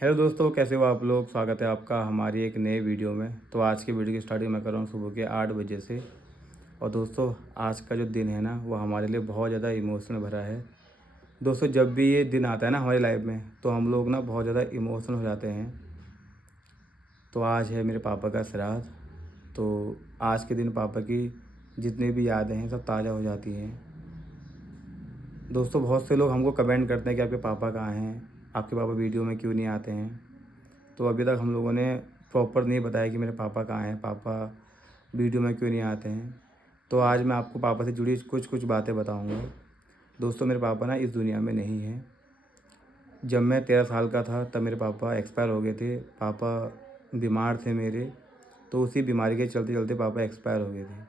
Hello दोस्तों, कैसे हो आप लोग। स्वागत है आपका हमारी एक नए वीडियो में। तो आज की वीडियो की स्टार्टिंग मैं कर रहा हूँ सुबह के 8 बजे से। और दोस्तों, आज का जो दिन है ना, वो हमारे लिए बहुत ज़्यादा इमोशनल भरा है। दोस्तों, जब भी ये दिन आता है ना हमारी लाइफ में, तो हम लोग ना बहुत ज़्यादा इमोशनल हो जाते हैं। तो आज है मेरे पापा का श्राद्ध। तो आज के दिन पापा की जितनी भी यादें हैं सब ताज़ा हो जाती हैं। दोस्तों, बहुत से लोग हमको कमेंट करते हैं कि आपके पापा कहाँ हैं, आपके पापा वीडियो में क्यों नहीं आते हैं। तो अभी तक हम लोगों ने प्रॉपर नहीं बताया कि मेरे पापा कहाँ हैं, पापा वीडियो में क्यों नहीं आते हैं। तो आज मैं आपको पापा से जुड़ी कुछ कुछ बातें बताऊंगा। दोस्तों, मेरे पापा ना इस दुनिया में नहीं हैं। जब मैं 13 साल का था तब मेरे पापा एक्सपायर हो गए थे। पापा बीमार थे मेरे, तो उसी बीमारी के चलते चलते पापा एक्सपायर हो गए थे।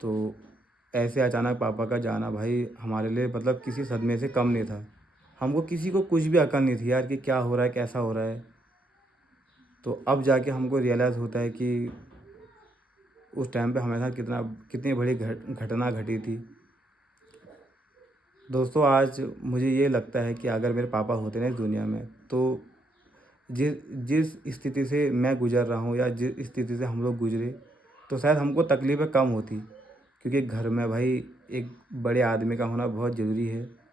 तो ऐसे अचानक पापा का जाना भाई हमारे लिए मतलब किसी सदमे से कम नहीं था। हमको किसी को कुछ भी अकल नहीं थी यार कि क्या हो रहा है, कैसा हो रहा है। तो अब जाके हमको रियलाइज़ होता है कि उस टाइम पे हमारे साथ कितनी बड़ी घटना घटी थी। दोस्तों, आज मुझे ये लगता है कि अगर मेरे पापा होते ना इस दुनिया में, तो जिस जिस स्थिति से मैं गुज़र रहा हूँ या जिस स्थिति से हम लोग गुज़रे, तो शायद हमको तकलीफ़ें कम होती। क्योंकि घर में भाई एक बड़े आदमी का होना बहुत ज़रूरी है।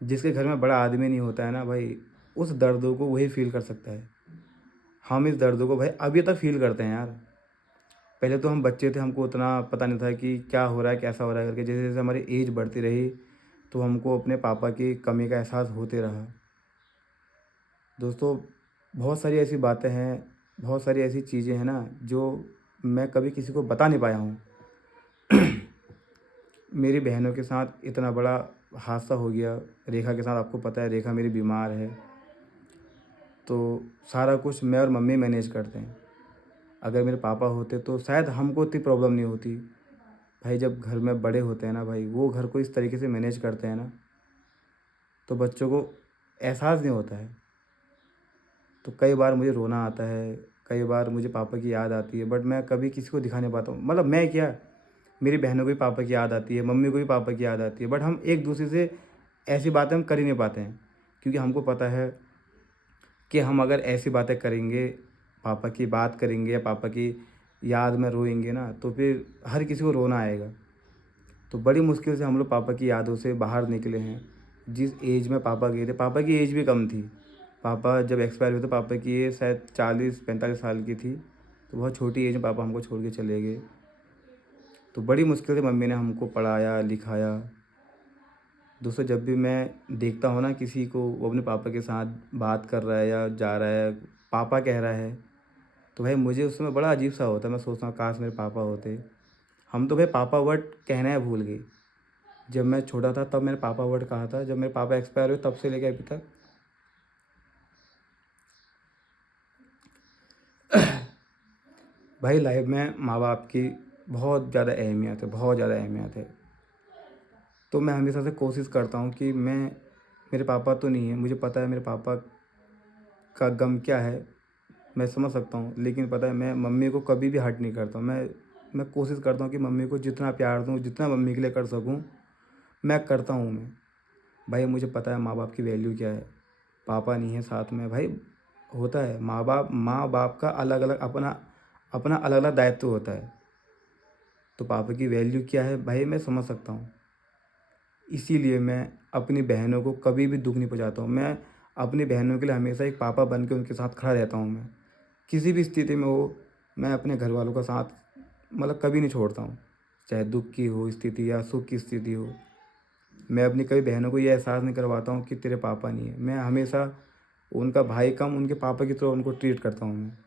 जिसके घर में बड़ा आदमी नहीं होता है ना भाई, उस दर्दों को वही फ़ील कर सकता है। हम इस दर्दों को भाई अभी तक फ़ील करते हैं यार। पहले तो हम बच्चे थे, हमको उतना पता नहीं था कि क्या हो रहा है, कैसा हो रहा है करके। जैसे-जैसे हमारी एज बढ़ती रही, तो हमको अपने पापा की कमी का एहसास होते रहा। दोस्तों, बहुत सारी ऐसी बातें हैं, बहुत सारी ऐसी चीज़ें हैं ना, जो मैं कभी किसी को बता नहीं पाया हूँ। मेरी बहनों के साथ इतना बड़ा हादसा हो गया। रेखा के साथ आपको पता है, रेखा मेरी बीमार है, तो सारा कुछ मैं और मम्मी मैनेज करते हैं। अगर मेरे पापा होते तो शायद हमको इतनी प्रॉब्लम नहीं होती। भाई जब घर में बड़े होते हैं ना भाई, वो घर को इस तरीके से मैनेज करते हैं ना, तो बच्चों को एहसास नहीं होता है। तो कई बार मुझे रोना आता है, कई बार मुझे पापा की याद आती है, बट मैं कभी किसी को दिखा नहीं पाता हूँ। मतलब मैं क्या, मेरी बहनों को भी पापा की याद आती है, मम्मी को भी पापा की याद आती है, बट हम एक दूसरे से ऐसी बातें हम कर ही नहीं पाते हैं। क्योंकि हमको पता है कि हम अगर ऐसी बातें करेंगे, पापा की बात करेंगे या पापा की याद में रोएंगे ना, तो फिर हर किसी को रोना आएगा। तो बड़ी मुश्किल से हम लोग पापा की यादों से बाहर निकले हैं। जिस एज में पापा गए थे, पापा की एज भी कम थी। पापा जब एक्सपायर हुए थे, पापा की एज शायद 40-45 साल की थी। तो बहुत छोटी एज में पापा हमको छोड़ के चले गए। तो बड़ी मुश्किल से मम्मी ने हमको पढ़ाया लिखाया। दोस्तों, जब भी मैं देखता हूँ ना किसी को, वो अपने पापा के साथ बात कर रहा है या जा रहा है, पापा कह रहा है, तो भाई मुझे उस समय बड़ा अजीब सा होता है। मैं सोचता हूँ काश मेरे पापा होते। हम तो भाई पापा वर्ड कहना ही भूल गए। जब मैं छोटा था तब मैंने पापा वर्ड कहा था, जब मेरे पापा एक्सपायर हुए तब से लेकर अभी तक भाई लाइफ में माँ बाप की बहुत ज़्यादा अहमियत है, बहुत ज़्यादा अहमियत है। तो मैं हमेशा से कोशिश करता हूँ कि मेरे पापा तो नहीं है, मुझे पता है मेरे पापा का गम क्या है, मैं समझ सकता हूँ। लेकिन पता है, मैं मम्मी को कभी भी हर्ट नहीं करता हूँ। मैं कोशिश करता हूँ कि मम्मी को जितना प्यार दूँ, जितना मम्मी के लिए कर सकूँ, मैं करता हूँ मैं। भाई मुझे पता है माँ बाप की वैल्यू क्या है। पापा नहीं है साथ में भाई, होता है माँ बाप का अलग अलग अपना अपना अलग अलग दायित्व होता है। तो पापा की वैल्यू क्या है भाई, मैं समझ सकता हूँ। इसीलिए मैं अपनी बहनों को कभी भी दुःख नहीं पहुँचाता हूँ। मैं अपनी बहनों के लिए हमेशा एक पापा बन के उनके साथ खड़ा रहता हूँ मैं। किसी भी स्थिति में हो, मैं अपने घर वालों का साथ मतलब कभी नहीं छोड़ता हूँ। चाहे दुःख की हो स्थिति या सुख की स्थिति हो। मैं अपनी कभी बहनों को ये एहसास नहीं करवाता हूँ कि तेरे पापा नहीं है। मैं हमेशा उनका भाई कम उनके पापा की तरह उनको ट्रीट करता हूँ मैं।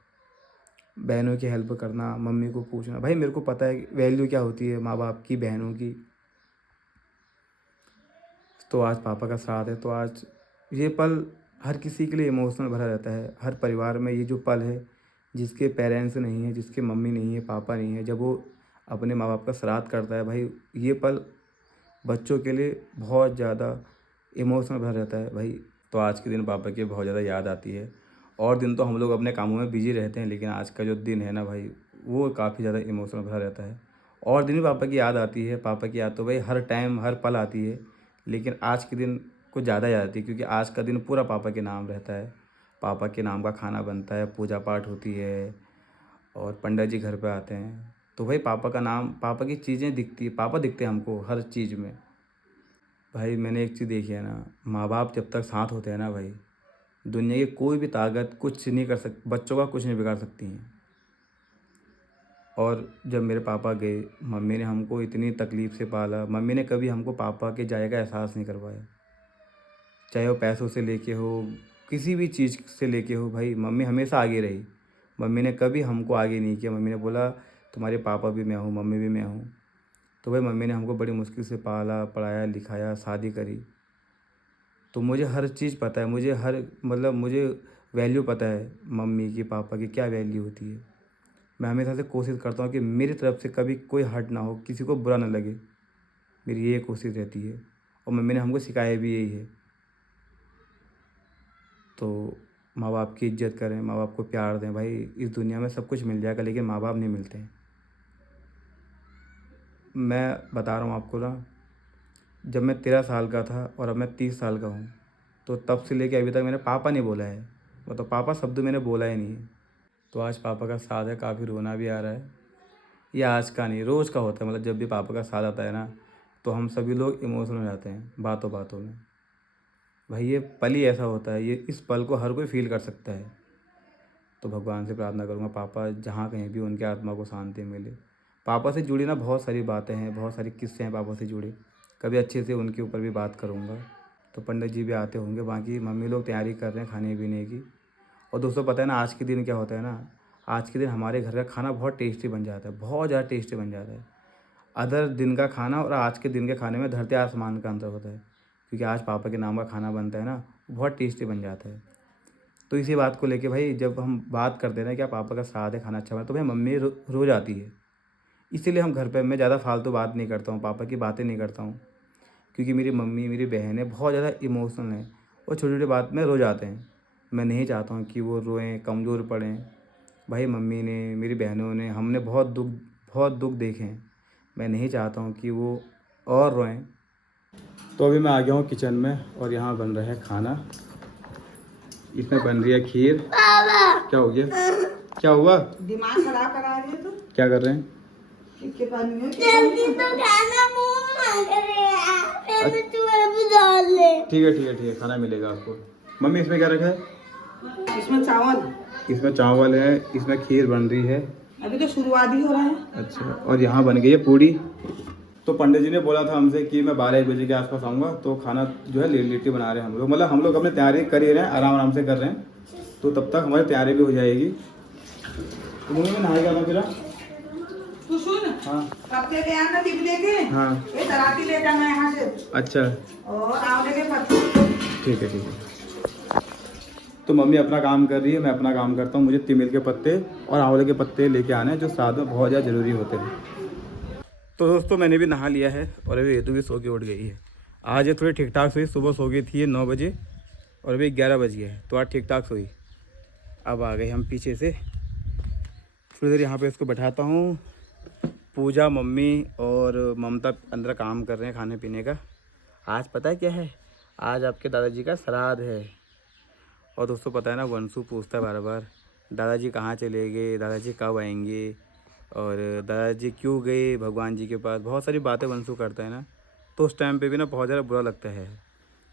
बहनों की हेल्प करना, मम्मी को पूछना, भाई मेरे को पता है वैल्यू क्या होती है माँ बाप की, बहनों की। तो आज पापा का साथ है, तो आज ये पल हर किसी के लिए इमोशनल भरा रहता है। हर परिवार में ये जो पल है, जिसके पेरेंट्स नहीं है, जिसके मम्मी नहीं है, पापा नहीं है, जब वो अपने माँ बाप का श्राद्ध करता है भाई, ये पल बच्चों के लिए बहुत ज़्यादा इमोशनल भरा रहता है भाई। तो आज के दिन पापा की बहुत ज़्यादा याद आती है। और दिन तो हम लोग अपने कामों में बिजी रहते हैं, लेकिन आज का जो दिन है ना भाई, वो काफ़ी ज़्यादा इमोशनल भरा रहता है। और दिन भी पापा की याद आती है। पापा की याद तो भाई हर टाइम हर पल आती है, लेकिन आज के दिन कुछ ज़्यादा याद आती है, क्योंकि आज का दिन पूरा पापा के नाम रहता है। पापा के नाम का खाना बनता है, पूजा पाठ होती है और पंडित जी घर पे आते हैं। तो भाई पापा का नाम, पापा की चीज़ें दिखती, पापा दिखते हैं हमको हर चीज़ में। भाई मैंने एक चीज़ देखी है ना, माँ बाप जब तक साथ होते हैं ना भाई, दुनिया की कोई भी ताकत कुछ नहीं कर सकती, बच्चों का कुछ नहीं बिगाड़ सकती हैं। और जब मेरे पापा गए, मम्मी ने हमको इतनी तकलीफ़ से पाला। मम्मी ने कभी हमको पापा के जाए का एहसास नहीं करवाया, चाहे वो पैसों से लेके हो, किसी भी चीज़ से लेके हो। भाई मम्मी हमेशा आगे रही, मम्मी ने कभी हमको आगे नहीं किया। मम्मी ने बोला तुम्हारे पापा भी मैं हूँ, मम्मी भी मैं हूँ। तो भाई मम्मी ने हमको बड़ी मुश्किल से पाला, पढ़ाया, लिखाया, शादी करी। तो मुझे हर चीज़ पता है, मुझे हर मतलब मुझे वैल्यू पता है मम्मी की, पापा की क्या वैल्यू होती है। मैं हमेशा से कोशिश करता हूँ कि मेरी तरफ से कभी कोई हर्ट ना हो, किसी को बुरा ना लगे, मेरी ये कोशिश रहती है। और मम्मी ने हमको सिखाया भी यही है। तो माँ बाप की इज़्ज़त करें, माँ बाप को प्यार दें। भाई इस दुनिया में सब कुछ मिल जाएगा लेकिन माँ बाप नहीं मिलते हैं। मैं बता रहा हूँ आपको ना, जब मैं 13 साल का था और अब मैं 30 साल का हूँ, तो तब से लेके अभी तक मैंने पापा नहीं बोला है, मतलब पापा शब्द मैंने बोला ही नहीं है। तो आज पापा का साथ है, काफ़ी रोना भी आ रहा है। ये आज का नहीं, रोज़ का होता है। मतलब जब भी पापा का साथ आता है ना, तो हम सभी लोग इमोशनल हो जाते हैं बातों बातों में। भाई ये पल ही ऐसा होता है, ये इस पल को हर कोई फील कर सकता है। तो भगवान से प्रार्थना करूँगा पापा जहाँ कहीं भी उनकी आत्मा को शांति मिले। पापा से जुड़ी ना बहुत सारी बातें हैं, बहुत सारे किस्से हैं पापा से जुड़े, कभी अच्छे से उनके ऊपर भी बात करूँगा। तो पंडित जी भी आते होंगे, बाकी मम्मी लोग तैयारी कर रहे हैं खाने पीने की। और दोस्तों पता है ना आज के दिन क्या होता है ना, आज के दिन हमारे घर का खाना बहुत टेस्टी बन जाता है, बहुत ज़्यादा टेस्टी बन जाता है। अदर दिन का खाना और आज के दिन के खाने में धरती आसमान का अंतर होता है, क्योंकि आज पापा के नाम का खाना बनता है ना, बहुत टेस्टी बन जाता है। तो इसी बात को लेके भाई जब हम बात करते हैं ना क्या पापा का साथ है, खाना अच्छा बना, तो भाई मम्मी रो जाती है। इसीलिए हम घर पे मैं ज़्यादा फालतू बात नहीं करता हूँ, पापा की बातें नहीं करता हूँ, क्योंकि मेरी मम्मी मेरी बहनें बहुत ज़्यादा इमोशनल हैं और छोटी छोटी बात में रो जाते हैं। मैं नहीं चाहता हूँ कि वो रोएं, कमज़ोर पड़ें। भाई मम्मी ने, मेरी बहनों ने, हमने बहुत दुख देखे हैं। मैं नहीं चाहता हूँ कि वो और रोएं। तो अभी मैं आ गया हूँ किचन में और यहाँ बन रहा है खाना। इसमें बन रही है खीर। क्या हो गया, क्या हुआ? दिमाग खराब करा रहे हो। क्या कर रहे हैं? इसके पास नहीं है, जल्दी तो खाना मुंह मांग रहे हैं, मैं तुम्हें बुला ले। ठीक है, खाना मिलेगा आपको। मम्मी इसमें क्या रखा है? इसमें चावल, इसमें चावल है, इसमें खीर बन रही है। अभी तो शुरुआत ही हो रहा है। अच्छा, और यहाँ बन गई है पूड़ी। तो पंडित जी ने बोला था हमसे कि मैं 12-1 बजे के आसपास आऊँगा, तो खाना जो है लेटी बना रहे हैं हम लोग। मतलब हम लोग अपने तैयारी कर ही रहे हैं, आराम आराम से कर रहे हैं। तो तब तक हमारी तैयारी भी हो जाएगी। तो मम्मी मैं नहाएगा ना फिर? तू सुन, हाँ पत्ते ले आना टिप लेके। हाँ ये तराती ले जाना यहाँ से। अच्छा और आंवले के पत्ते। ठीक है। तो मम्मी अपना काम कर रही है, मैं अपना काम करता हूँ। मुझे तिमिल के पत्ते और आंवले के पत्ते लेके आने हैं, जो श्राद्ध में बहुत ज़्यादा ज़रूरी होते हैं। तो दोस्तों मैंने भी नहा लिया है और अभी हेतु भी सो के उठ गई है। आज ये थोड़ी ठीक ठाक सोई, सुबह सो गई थी 9 बजे और अभी 11 बज गया है, तो आज ठीक ठाक सोई। अब आ गए हम पीछे से, थोड़ी देर यहाँ पे इसको बैठाता हूँ। पूजा, मम्मी और ममता अंदर काम कर रहे हैं खाने पीने का। आज पता है क्या है, आज आपके दादाजी का श्राद्ध है। और दोस्तों पता है ना, वंशु पूछता है बार बार दादाजी कहाँ चले गए, दादाजी कब आएंगे, और दादाजी क्यों गए भगवान जी के पास। बहुत सारी बातें वंशु करता है ना, तो उस टाइम पे भी ना बहुत ज़्यादा बुरा लगता है।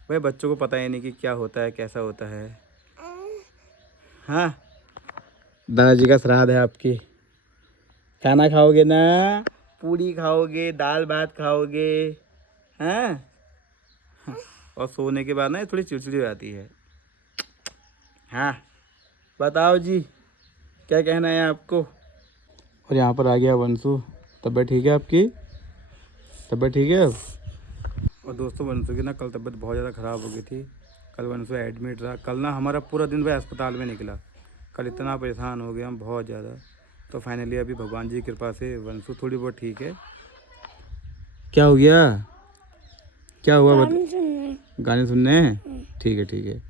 भाई बच्चों को पता ही नहीं कि क्या होता है, कैसा होता है। हाँ दादाजी का श्राद्ध है आपकी, खाना खाओगे ना, पूड़ी खाओगे, दाल भात खाओगे। हाँ और सोने के बाद ना थोड़ी चिड़चिड़ी हो जाती है। हाँ बताओ जी, क्या कहना है आपको। और यहाँ पर आ गया वंशु। तबीयत ठीक है आपकी? तबीयत ठीक है अब? और दोस्तों वंशु की ना कल तबीयत बहुत ज़्यादा ख़राब हो गई थी। कल वंशु एडमिट रहा। कल ना हमारा पूरा दिन भाई अस्पताल में निकला। कल इतना परेशान हो गए हम, बहुत ज़्यादा। तो फाइनली अभी भगवान जी की कृपा से वंशु थोड़ी बहुत ठीक है। क्या हो गया, क्या हुआ? गाने सुनने हैं? ठीक है।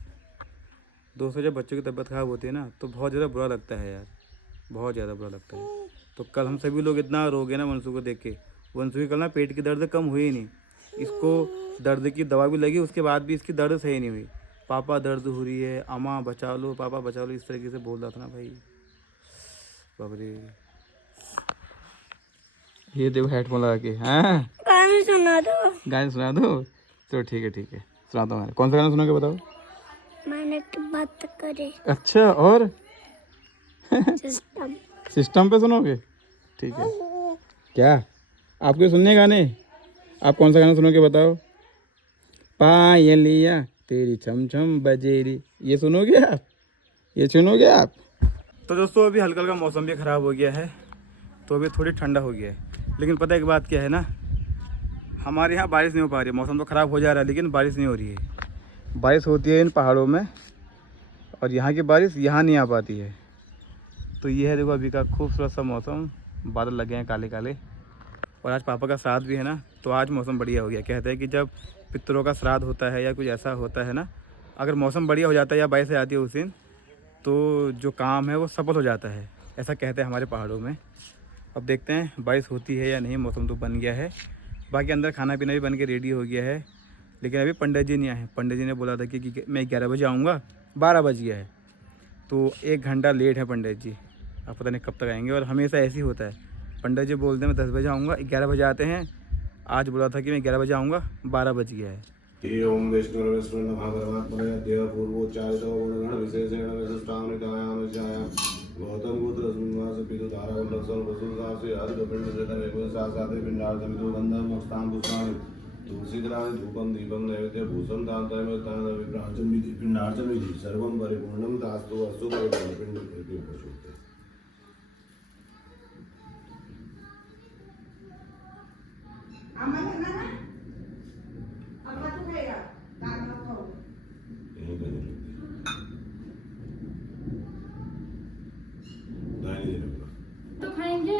दोस्तों जब बच्चों की तबीयत ख़राब होती है ना, तो बहुत ज़्यादा बुरा लगता है यार, बहुत ज़्यादा बुरा लगता है। तो कल हम सभी लोग इतना रो गए ना वंशु को देख के। वंशु की कल ना पेट की दर्द कम हुई ही नहीं, इसको दर्द की दवा भी लगी, उसके बाद भी इसकी दर्द सही नहीं हुई। पापा दर्द हो रही है, अम्मा बचा लो, पापा बचा लो, इस तरीके से बोल रहा था ना भाई। बाप रे, ये देखो हेडफोन लगा के। हाँ गाना सुना दो। गाने सुना दो? चलो ठीक है सुनाता हूँ। कौन सा गाना सुना के बताओ? मैंने की बात करे। अच्छा, और सिस्टम। सिस्टम पे सुनोगे? ठीक है। क्या आपके सुनने गाने? आप कौन सा गाना सुनोगे बताओ? पायलिया तेरी छम छम बजेरी, ये सुनोगे आप? ये सुनोगे आप? तो दोस्तों अभी हल्का हल्का मौसम भी ख़राब हो गया है, तो अभी थोड़ी ठंडा हो गया है। लेकिन पता है एक बात क्या है ना, हमारे यहाँ बारिश नहीं हो पा रही है। मौसम तो ख़राब हो जा रहा है लेकिन बारिश नहीं हो रही है। बारिश होती है इन पहाड़ों में, और यहाँ की बारिश यहाँ नहीं आ पाती है। तो ये है देखो अभी का खूबसूरत सा मौसम, बादल लगे हैं काले काले। और आज पापा का श्राद्ध भी है ना, तो आज मौसम बढ़िया हो गया। कहते हैं कि जब पितरों का श्राद्ध होता है या कुछ ऐसा होता है ना, अगर मौसम बढ़िया हो जाता है या बारिश आ जाती है उस दिन, तो जो काम है वो सफल हो जाता है, ऐसा कहते हैं हमारे पहाड़ों में। अब देखते हैं बारिश होती है या नहीं। मौसम तो बन गया है, बाकी अंदर खाना पीना भी बन के रेडी हो गया है। लेकिन अभी पंडित जी नहीं आए। पंडित जी ने बोला था कि मैं 11 बजे आऊँगा, 12 बज गया है, तो 1 घंटा लेट है पंडित जी। अब पता नहीं कब तक आएंगे। और हमेशा ऐसे ही होता है, पंडित जी बोलते हैं मैं 10 बजे आऊँगा, 11 बजे आते हैं। आज बोला था कि मैं 11 बजे आऊँगा, 12 बज गया है। ओम विष्णु विष्णु महापरमात्मने देव पूर्वोच्चारितो गुणगण विशेषेण विशिष्टामृतायामज्ञाय गौतम गोत्र सुन्वास पितु धारावल्लक्षण वसुधासे हरिपिंड जगन साक्षाते पिंडार्थमितो गंधम मस्तां पुष्पाणि तुलसीग्रानि धूपं दीपं नैवेद्य भूषं दान्तमेतान विप्राजं विधि पिंडार्चन विधि सर्वं परिपूर्णं दास्तु अस्तु परिपूर्ण पिंड उपशुद्धे। तो खाएंगे।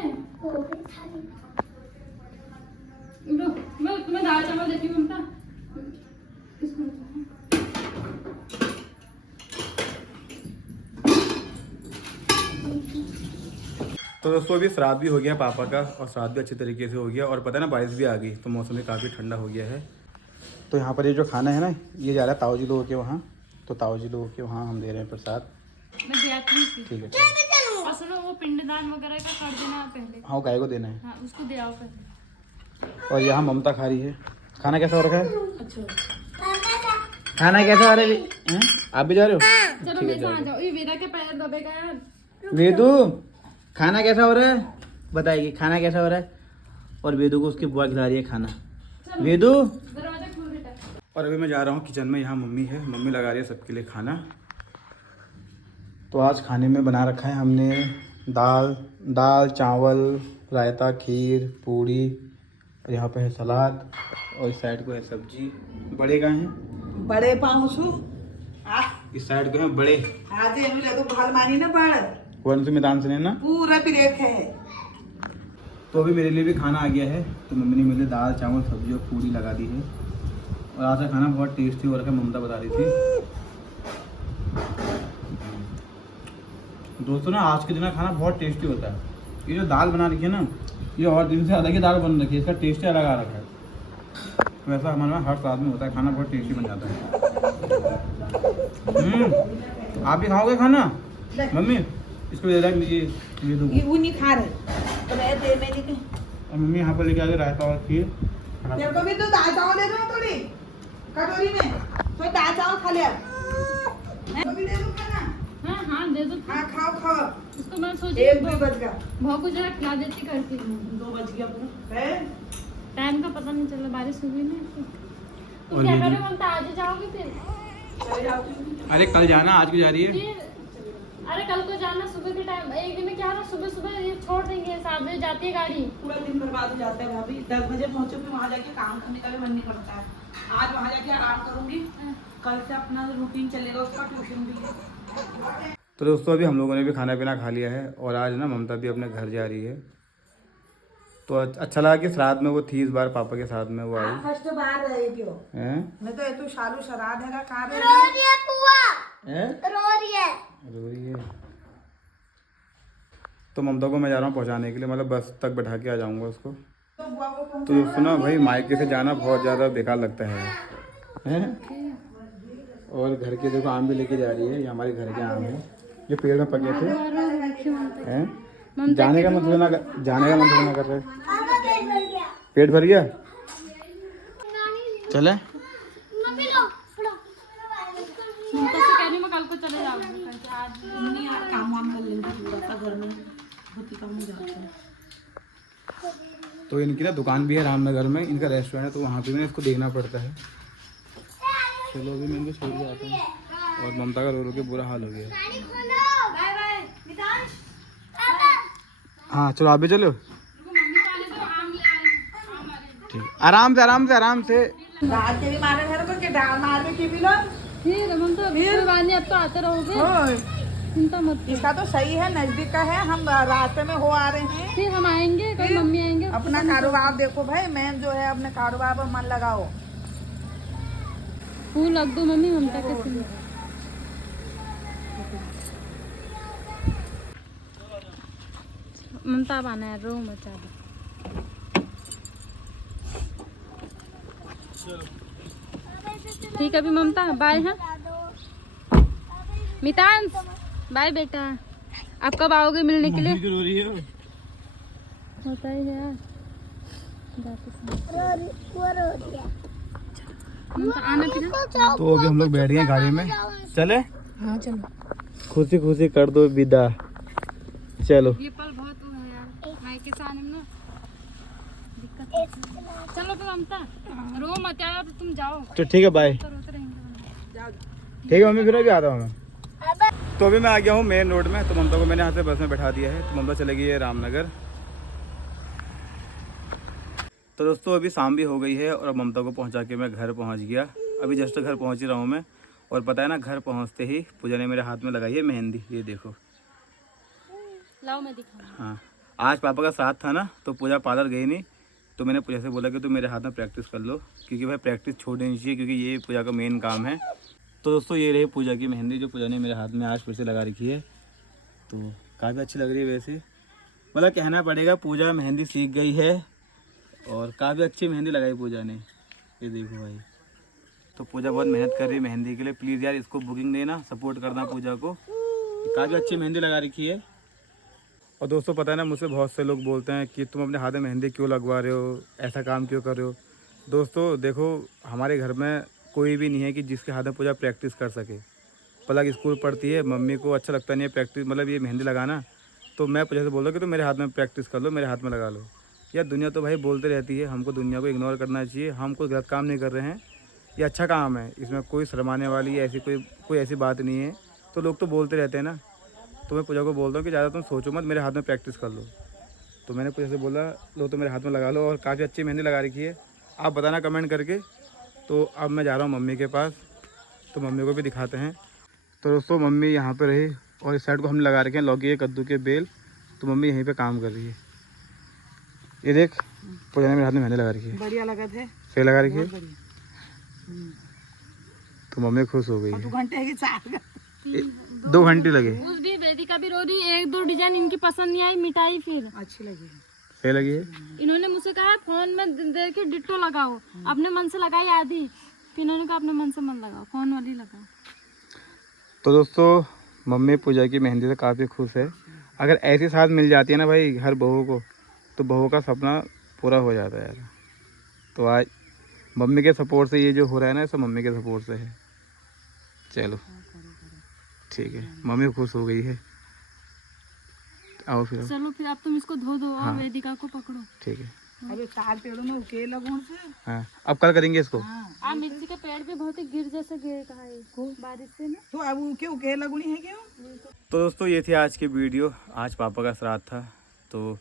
लो, मैं तुम्हें दाल चावल देती हूँ ममता। तो दोस्तों अभी श्राद्ध भी हो गया पापा का, और श्राद्ध भी अच्छी तरीके से हो गया। और पता है ना बारिश भी आ गई, तो मौसम भी काफ़ी ठंडा हो गया है। तो यहाँ पर ये जो खाना है ना, ये जा रहा है ताऊ जी लोगों के वहाँ। तो ताऊ जी लोगों के वहाँ हम दे रहे हैं प्रसाद। मैं दिया थी। ठीक है। और सुनो, वो पिंडदान वगैरह का कर देना पहले। हाँ गाय को देना है। हाँ, उसको दे आओ पहले। और यहाँ ममता खा रही है। खाना कैसा हो रखा है? अच्छा, खाना कैसा हो रहा है? आप भी जा रहे हो? चलो मेरे साथ आ जाओ। ये वेदा के पैर दबेगा यार। वेदू खाना कैसा हो रहा है बताएगी, खाना कैसा हो रहा है। और वेदू को उसकी बुआ खिला रही है खाना। वेदू, दरवाजा खोल बेटा। और अभी मैं जा रहा हूँ किचन में। यहाँ मम्मी है, मम्मी लगा रही है सबके लिए खाना। तो आज खाने में बना रखा है हमने दाल चावल, रायता, खीर, पूड़ी, और यहाँ पे है सलाद, और इस साइड को है सब्जी। बड़े कहाँ हैं? बड़े पाऊँ छू इस साइड को है बड़े। आज ले तो घर मानी ना बड़ वन से मैदान से ना पूरा प्लेट है। तो अभी मेरे लिए भी खाना आ गया है। तो मम्मी ने मेरे लिए दाल चावल सब्जी और पूड़ी लगा दी है। और आज का खाना बहुत टेस्टी हो रखा है, ममता बता रही थी। दोस्तों ना आज के दिन का खाना बहुत टेस्टी होता है। ये जो दाल बना रखी है ना, ये और दिन से अलग ही दाल बन रखी है, इसका टेस्ट अलग आ रखा है। तो ऐसा हमारे वहाँ हर स्वाद में होता है, खाना बहुत टेस्टी बन जाता है। आप भी खाओगे खाना? मम्मी इसको दे रहा है ये वो नहीं खा रहे तो मैं दे मेरी के और मम्मी यहाँ पर लेके आ गए रायता और खीर। तेरे को भी तो दाल चावल दे दो थोड़ी कटोरी में, तो दाल चावल खा ले। मैं भी दे दूं खाना। हाँ हाँ दे दो। हाँ खाओ खाओ। उसको मैं सोची 1-2 बज गया। भाव को जरा खिला देती करती। 2 बज गया पूरा है। टाइम का पता नहीं चला, बारिश हो गई ना। तो और क्या मेरी- करें ममता, आज ही जाओगे फिर? चले जाओ। अरे कल जाना, आज की जा रही है। फिर अरे कल को जाना सुबह के टाइम। एक दिन में क्या ना, सुबह सुबह ये छोड़ देंगे, 7 बजे जाती है गाड़ी। पूरा दिन बर्बाद हो जाता है भाभी। 10 बजे पहुंचो फिर वहाँ जाके काम करने का भी मन नहीं करता है। आज वहाँ जाके आराम करूंगी, कल से अपना रूटीन चलेगा, उसका ट्यूशन भी है। तो दोस्तों अभी हम लोगों ने भी खाना पीना खा लिया है, और आज ना ममता भी अपने घर जा रही है। तो अच्छा लगा कि श्राद्ध में वो थी, इस बार पापा के साथ में वो आई फर्स्ट बार रहे क्यों हैं। मैं तो ये तो शालू शराद है का रो रही है बुआ, हैं? रो रही है। रो रही है। तो ममता को मैं जा रहा हूँ पहुँचाने के लिए, मतलब बस तक बैठा के आ जाऊँगा उसको। तो बुआ को पहुंचा तो दोस्तों ना भाई मायके से जाना बहुत ज़्यादा बेकार लगता है। हैं? और घर के देखो आम भी लेके जा रही है, ये हमारे घर के आम है जो पेड़ में पके थे हैं। जाने का मन थोड़ा ना कर रहे। पापा पेट भर गया। पेट भर गया, चले मम्मी लो थोड़ा। ममता से कह रही मैं कल को चले जाऊंगी, आज नहीं यार, काम वाम कर लेंगे थोड़ा सा घर में, बहुत ही कम हो जाता है। तो इनकी ना दुकान भी है रामनगर में, इनका रेस्टोरेंट है, तो वहाँ पे भी इसको देखना पड़ता है। चलो अभी मैं इनको छोड़ के आता हूँ। और ममता का रो रो के बुरा हाल हो गया। गाड़ी खोलो। Bye bye Nitansh. पापा हाँ चलो आप भी चलो। ठीक, आराम से। रात के भी मारे घर को, के डाल मार के भी लो। फिर ममता कोई बात नहीं, अब तो आते रहोगे, चिंता मत करो। इसका तो सही है, नजदीक का है, हम रास्ते में हो आ रहे हैं। फिर हम आएंगे, कल मम्मी आएंगे। अपना कारोबार देखो भाई, मैं जो है अपने कारोबार पर मन लगाओ। फूल रख दो मम्मी ममता के सिर। ममता अब आना है, रो मचा दो। ठीक है अभी ममता बाय। है मितांश बाय बेटा, आप कब आओगे मिलने के लिए? रो रही है होता ही है यार, जाते समय। ममता आना फिर। तो अभी हम लोग बैठ गए गाड़ी में, चले? हाँ चलो। खुशी खुशी कर दो विदा, चलो। ये पल बहुत वो है यार, मायके से आने में ना दिक्कत। चलो फिर ममता, रो मत यार, तुम जाओ, तो ठीक है बाय। तो रोते रहेंगे। ठीक है मम्मी, फिर अभी आता हूँ मैं। तो अभी मैं आ गया हूँ मेन रोड में, तो ममता को मैंने यहाँ से बस में बैठा दिया है, तो ममता चले गई है रामनगर। तो दोस्तों अभी शाम भी हो गई है और अब ममता को पहुँचा के मैं घर पहुँच गया। अभी जस्ट घर पहुँच ही रहा हूँ मैं। और पता है ना, घर पहुँचते ही पूजा ने मेरे हाथ में लगाई है मेहंदी, ये देखो। लाओ मैं दिखाऊं। हाँ, आज पापा का साथ था ना, तो पूजा पार्लर गई नहीं, तो मैंने पूजा से बोला कि तुम मेरे हाथ में प्रैक्टिस कर लो, क्योंकि भाई प्रैक्टिस छोड़नी नहीं चाहिए, क्योंकि ये पूजा का मेन काम है। तो दोस्तों ये रही पूजा की मेहंदी, जो पूजा ने मेरे हाथ में आज फिर से लगा रखी है। तो काफ़ी अच्छी लग रही है वैसे, मतलब कहना पड़ेगा पूजा मेहंदी सीख गई है और काफ़ी अच्छी मेहंदी लगाई पूजा ने, ये देखो भाई। तो पूजा बहुत मेहनत कर रही है मेहंदी के लिए, प्लीज़ यार इसको बुकिंग देना, सपोर्ट करना पूजा को, काफ़ी अच्छी मेहंदी लगा रखी है। और दोस्तों पता है ना, मुझसे बहुत से लोग बोलते हैं कि तुम अपने हाथ में मेहंदी क्यों लगवा रहे हो, ऐसा काम क्यों कर रहे हो। दोस्तों देखो, हमारे घर में कोई भी नहीं है कि जिसके हाथ में पूजा प्रैक्टिस कर सके। पलक स्कूल पढ़ती है, मम्मी को अच्छा लगता नहीं है प्रैक्टिस, मतलब ये मेहंदी लगाना, तो मैं पूजा से बोल रहा हूँ कि तुम मेरे हाथ में प्रैक्टिस कर लो, मेरे हाथ में लगा लो। यार दुनिया तो भाई बोलते रहती है, हमको दुनिया को इग्नोर करना चाहिए। हम कोई गलत काम नहीं कर रहे हैं, ये अच्छा काम है, इसमें कोई शर्माने वाली ऐसी कोई ऐसी बात नहीं है। तो लोग तो बोलते रहते हैं ना, तो मैं पूजा को बोल रहा हूँ कि ज़्यादा तुम सोचो मत, मेरे हाथ में प्रैक्टिस कर लो। तो मैंने पूजा से बोला लो तो मेरे हाथ में लगा लो, और काफ़ी अच्छी मेहंदी लगा रखी है। आप बताना कमेंट करके। तो अब मैं जा रहा हूँ मम्मी के पास, तो मम्मी को भी दिखाते हैं। तो दोस्तों मम्मी यहाँ पे रही, और इस साइड को हम लगा रखे हैं लौकी के कद्दू के बेल, तो मम्मी यहीं पे काम कर रही है। ये देख पूजा ने मेरे हाथ में मेहंदी लगा रखी है, बढ़िया लगा थे, सही लगा रखी है। तो मम्मी खुश हो गई है। 2 घंटे की 4 2 घंटे लगे, उस भी वेदिका भी रो रही, 1-2 डिजाइन इनकी पसंद नहीं आई, मिटाई फिर अच्छी लगी। सही लगी है। इन्होंने मुझसे कहा फोन में देख के डिट्टो लगाओ, अपने मन से लगाई आधी, फिर इन्होंने कहा अपने मन से मत लगाओ, फोन वाली लगाओ। तो दोस्तों मम्मी पूजा की मेहंदी से काफ़ी खुश है। अगर ऐसी साथ मिल जाती है ना भाई हर बहू को, तो बहू का सपना पूरा हो जाता है यार। तो आज मम्मी के सपोर्ट से ये जो हो रहा है ना, सब मम्मी के सपोर्ट से है। चलो ठीक है, मम्मी खुश हो गई है। आओ फिर। चलो फिर अब तुम इसको धो दो और हाँ। वेदिका को पकड़ो। ठीक है, अरे 4 पेड़ों में उके लगों से। हाँ अब कल करेंगे इसको। आप मिर्ची के पेड़ भी बहुत ही गिर जैसे गिर कहा है बारिश से ना। तो अब उके लगनी है क्यों? तो दोस्तों ये थी आज की वीडियो। आज पापा का श्राद्ध था, तो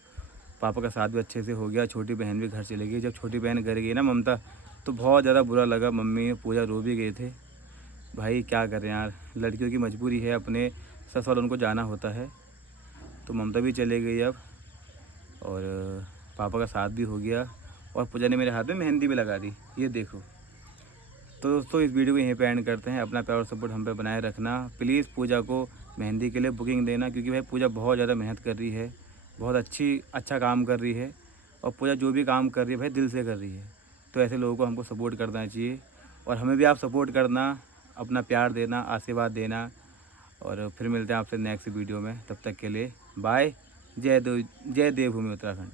पापा का श्राद्ध भी अच्छे से हो गया। छोटी बहन भी घर चली गई। जब छोटी बहन घर गई ना ममता, तो बहुत ज़्यादा बुरा लगा। मम्मी पूजा रो भी गए थे। भाई क्या करें यार, लड़कियों की मजबूरी है, अपने ससुराल उनको जाना होता है। तो ममता भी चले गई अब, और पापा का साथ भी हो गया, और पूजा ने मेरे हाथ में मेहंदी भी लगा दी, ये देखो। तो दोस्तों इस वीडियो को यहीं पे एंड करते हैं। अपना प्यार और सपोर्ट हम पे बनाए रखना। प्लीज़ पूजा को मेहंदी के लिए बुकिंग देना, क्योंकि भाई पूजा बहुत ज़्यादा मेहनत कर रही है, बहुत अच्छा काम कर रही है। और पूजा जो भी काम कर रही है भाई दिल से कर रही है। तो ऐसे लोगों को हमको सपोर्ट करना चाहिए, और हमें भी आप सपोर्ट करना। अपना प्यार देना, आशीर्वाद देना, और फिर मिलते हैं आपसे नेक्स्ट वीडियो में। तब तक के लिए बाय। जय देवभूमि उत्तराखंड।